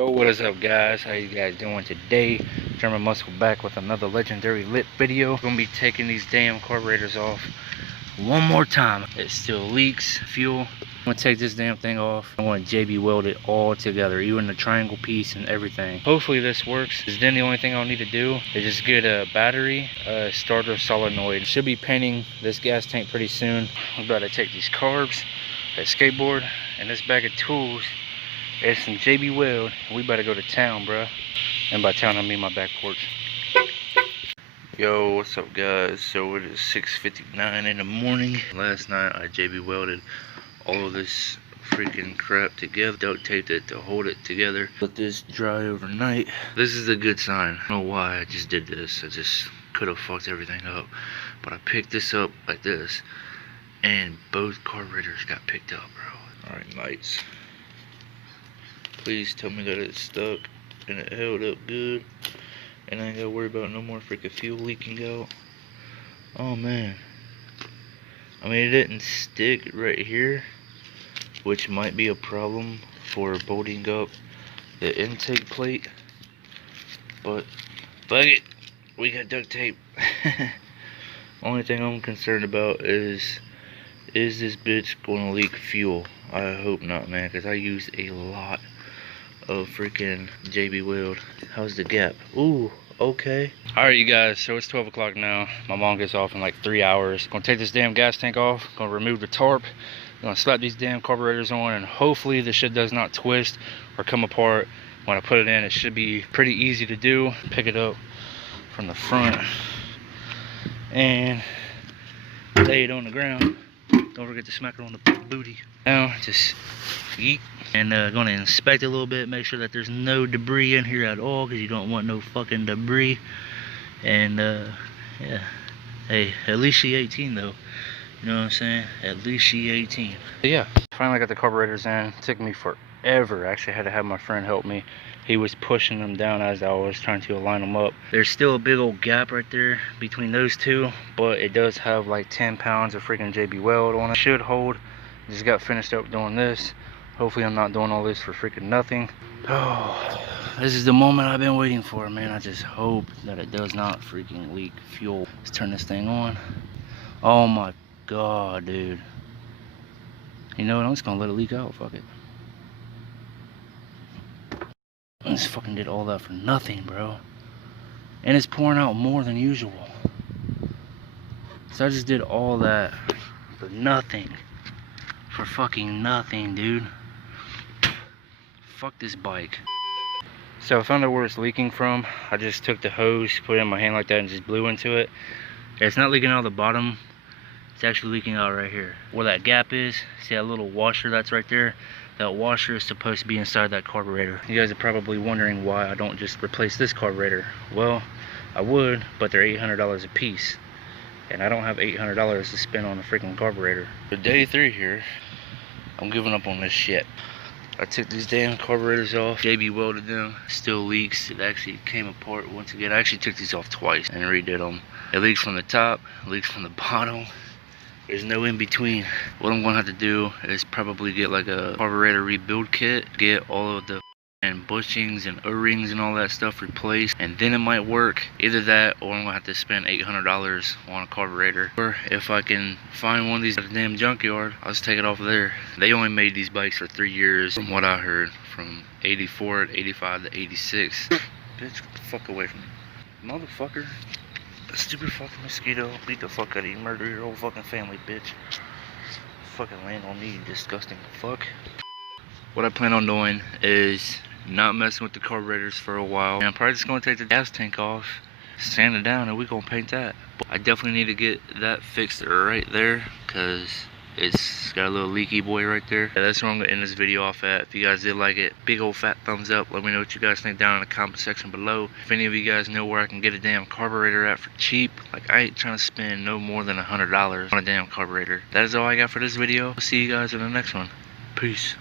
Yo, what is up, guys? How you guys doing today? German Muscle back with another legendary lit video. Gonna be taking these damn carburetors off one more time. It still leaks fuel. I'm gonna take this damn thing off. I want to JB weld it all together, even the triangle piece and everything. Hopefully this works. Then the only thing I'll need to do is just get a battery, a starter solenoid. Should be painting this gas tank pretty soon. I'm about to take these carbs, that skateboard, and this bag of tools. There's some JB weld. We better go to town, bruh. And by town I mean my back porch. Yo, what's up, guys? So it is 6:59 in the morning. Last night I JB welded all of this freaking crap together, duct taped it to hold it together. Let this dry overnight. This is a good sign. I don't know why I just did this. I just could have fucked everything up, but I picked this up like this and both carburetors got picked up, bro. All right, lights. Please tell me that it's stuck and it held up good and I ain't gotta worry about no more freaking fuel leaking out. Oh man, I mean, it didn't stick right here, which might be a problem for bolting up the intake plate, but fuck it, we got duct tape. Only thing I'm concerned about is this bitch gonna leak fuel? I hope not, man, because I used a lot of freaking JB weld. How's the gap? Ooh, okay. Alright, you guys, so it's 12 o'clock now. My mom gets off in like 3 hours. Gonna take this damn gas tank off, gonna remove the tarp, gonna slap these damn carburetors on, and hopefully this shit does not twist or come apart. When I put it in, it should be pretty easy to do. Pick it up from the front and lay it on the ground. Don't forget to smack it on the booty. Now, just eat. And gonna inspect it a little bit, make sure that there's no debris in here at all, because you don't want no fucking debris. And yeah, hey, at least she 18 though, you know what I'm saying? At least she 18. But yeah, finally got the carburetors in. It took me forever. Actually, I had to have my friend help me. He was pushing them down as I was trying to align them up. There's still a big old gap right there between those two, but it does have like 10 pounds of freaking JB weld on it. Should hold. Just got finished up doing this. Hopefully I'm not doing all this for freaking nothing. Oh, this is the moment I've been waiting for, man. I just hope that it does not freaking leak fuel. Let's turn this thing on. Oh my god, dude. You know what, I'm just gonna let it leak out, fuck it. I just fucking did all that for nothing, bro. And it's pouring out more than usual. So I just did all that for nothing. For fucking nothing, dude. Fuck this bike. So I found out where it's leaking from. I just took the hose, put it in my hand like that, and just blew into it. It's not leaking out of the bottom. It's actually leaking out right here. Where that gap is, see that little washer that's right there? That washer is supposed to be inside that carburetor. You guys are probably wondering why I don't just replace this carburetor. Well, I would, but they're $800 a piece. And I don't have $800 to spend on a freaking carburetor. For day 3 here, I'm giving up on this shit. I took these damn carburetors off, JB welded them, still leaks. It actually came apart once again. I actually took these off twice and redid them. It leaks from the top, it leaks from the bottom. There's no in between. What I'm gonna have to do is probably get like a carburetor rebuild kit, get all of the and bushings and O-rings and all that stuff replaced, and then it might work. Either that, or I'm gonna have to spend $800 on a carburetor. Or if I can find one of these at a damn junkyard, I'll just take it off of there. They only made these bikes for 3 years, from what I heard, from 84 to 85 to 86. Bitch, get the fuck away from me, motherfucker. A stupid fucking mosquito. Beat the fuck out of you, murder your whole fucking family, bitch. Fucking land on me, you disgusting fuck. What I plan on doing is not messing with the carburetors for a while. And I'm probably just gonna take the gas tank off, sand it down, and we gonna paint that. But I definitely need to get that fixed right there, cause it's got a little leaky boy right there. Yeah, that's where I'm gonna end this video off at. If you guys did like it, big old fat thumbs up. Let me know what you guys think down in the comment section below. If any of you guys know where I can get a damn carburetor at for cheap, like I ain't trying to spend no more than $100 on a damn carburetor. That is all I got for this video. I'll see you guys in the next one. Peace.